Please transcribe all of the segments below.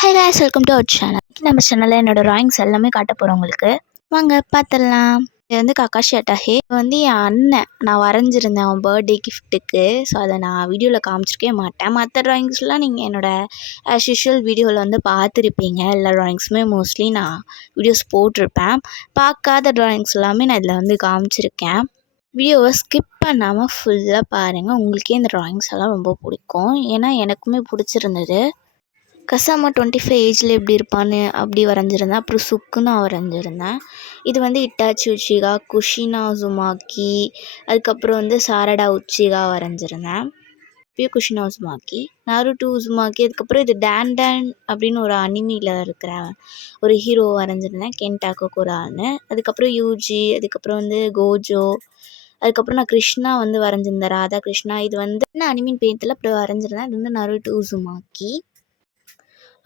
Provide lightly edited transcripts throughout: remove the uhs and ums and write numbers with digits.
Hi guys, welcome to our channel. நம்ம சேனலில் என்னோடய ட்ராயிங்ஸ் எல்லாமே காட்ட போகிறோம் உங்களுக்கு. வாங்க பார்த்துடலாம். இது வந்து கக்காஷி அட்டாஹே. இது வந்து என் அண்ணன் நான் வரைஞ்சிருந்தேன் அவன் பர்த்டே கிஃப்ட்டுக்கு. ஸோ அதை நான் வீடியோவில் காமிச்சிருக்கவே மாட்டேன். மற்ற ட்ராயிங்ஸ்லாம் நீங்கள் என்னோடய ஆஸ் யூஷுவல் வீடியோவில் வந்து பார்த்துருப்பீங்க. எல்லா ட்ராயிங்ஸுமே மோஸ்ட்லி நான் வீடியோஸ் போட்டிருப்பேன். பார்க்காத ட்ராயிங்ஸ் எல்லாமே நான் இதில் வந்து காமிச்சிருக்கேன். வீடியோவை ஸ்கிப் பண்ணாமல் ஃபுல்லாக பாருங்கள். உங்களுக்கே இந்த ட்ராயிங்ஸ் எல்லாம் ரொம்ப பிடிக்கும். ஏன்னா எனக்குமே பிடிச்சிருந்தது. கசாமா 25 ஏஜில் எப்படி இருப்பான்னு அப்படி வரைஞ்சிருந்தேன். அப்புறம் சுக்குன்னு வரைஞ்சிருந்தேன். இது வந்து இட்டாச்சி உச்சிகா, குஷினா உசுமாக்கி, அதுக்கப்புறம் வந்து சாரடா உச்சிகா வரைஞ்சிருந்தேன். இப்பயும் குஷினா உசுமாக்கி, நருட்டோ உசுமாக்கி, அதுக்கப்புறம் இது டான் டான் அப்படின்னு ஒரு அனிமியில் இருக்கிற ஒரு ஹீரோ வரைஞ்சிருந்தேன், கென்டாக்கோ குரான்னு. அதுக்கப்புறம் யூஜி, அதுக்கப்புறம் வந்து கோஜோ, அதுக்கப்புறம் நான் கிருஷ்ணா வந்து வரைஞ்சிருந்தேன், ராதா கிருஷ்ணா. இது வந்து என்ன அனிமின் பேத்தில் அப்படி வரைஞ்சிருந்தேன். இது வந்து நருட்டோ உசுமாக்கி.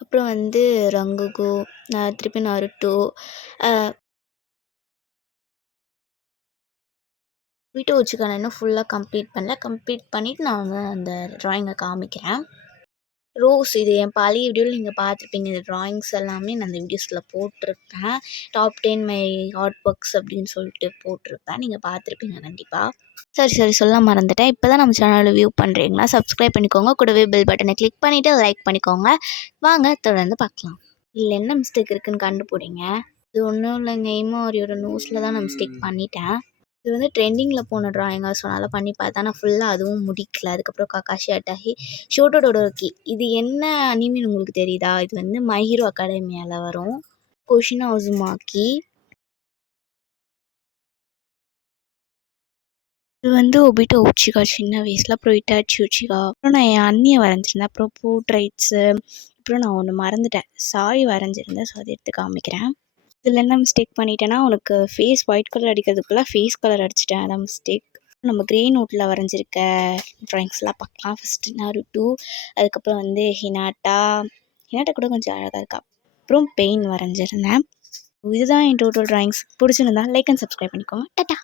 அப்புறம் வந்து ரங்குகோ, திருப்பி நருட்டோ. வீட்டை உச்சிகா நான் இன்னும் ஃபுல்லாக கம்ப்ளீட் பண்ணல. கம்ப்ளீட் பண்ணிவிட்டு நான் வந்து அந்த ட்ராயிங்கை காமிக்கிறேன். ரோஸ் இது என் பழைய வீடியோவில் நீங்கள் பார்த்துருப்பீங்க. இந்த ட்ராயிங்ஸ் எல்லாமே நான் அந்த வீடியோஸில் போட்டிருப்பேன். டாப் 10 மை ஆர்ட் ஒர்க்ஸ் அப்படின்னு சொல்லிட்டு போட்டிருப்பேன். நீங்கள் பார்த்துருப்பீங்க கண்டிப்பாக. சரி சொல்ல மறந்துட்டேன். இப்போ தான் நம்ம சேனலில் வியூ பண்ணுறீங்கன்னா சப்ஸ்கிரைப் பண்ணிக்கோங்க. கூடவே பெல் பட்டனை கிளிக் பண்ணிவிட்டு லைக் பண்ணிக்கோங்க. வாங்க தொடர்ந்து பார்க்கலாம். இதில் என்ன மிஸ்டேக் இருக்குதுன்னு கண்டுபிடிங்க. இது ஒன்றும் இல்லைங்க, எய்மாரியோட நோஸில் தான் நான் மிஸ்டேக் பண்ணிட்டேன். இது வந்து ட்ரெண்டிங்கில் போன ட்ராயிங்காக ஸோ அதனால் பண்ணி பார்த்தா நான் ஃபுல்லாக அதுவும் முடிக்கல. அதுக்கப்புறம் கக்காஷி அட்டாஹி, ஷோட்டோ டோடோரோகி. இது என்ன அனிமின்னு உங்களுக்கு தெரியுதா? இது வந்து மை ஹீரோ அகாடமியாவில் வரும். குஷினா உசுமாக்கி. இது வந்து ஒபிட்டோ உச்சிகா சின்ன வயசில். அப்புறம் இட்டாச்சி உச்சிகா. அப்புறம் நான் என் அண்ணியை வரைஞ்சிருந்தேன். அப்புறம் போர்ட்ரைட்ஸு. அப்புறம் நான் ஒன்று மறந்துட்டேன், சாரி வரைஞ்சிருந்தேன். ஸோ அதை எடுத்து காமிக்கிறேன். இதில் என்ன மிஸ்டேக் பண்ணிட்டேன்னா, உனக்கு ஃபேஸ் ஒயிட் கலர் அடிக்கிறதுக்குள்ளே ஃபேஸ் கலர் அடிச்சிட்டேன். அதான் மிஸ்டேக். நம்ம க்ரே நோட்டில் வரைஞ்சிருக்க ட்ராயிங்ஸ்லாம் பார்க்கலாம். ஃபஸ்ட்டு நருட்டோ, அதுக்கப்புறம் வந்து ஹினாட்டா கூட கொஞ்சம் அழகாக இருக்கா. அப்புறம் பெயின் வரைஞ்சிருந்தேன். இதுதான் என் டோட்டல் ட்ராயிங்ஸ். பிடிச்சிருந்தா லைக் அண்ட் சப்ஸ்கிரைப் பண்ணிக்கோங்க. டாட்டா.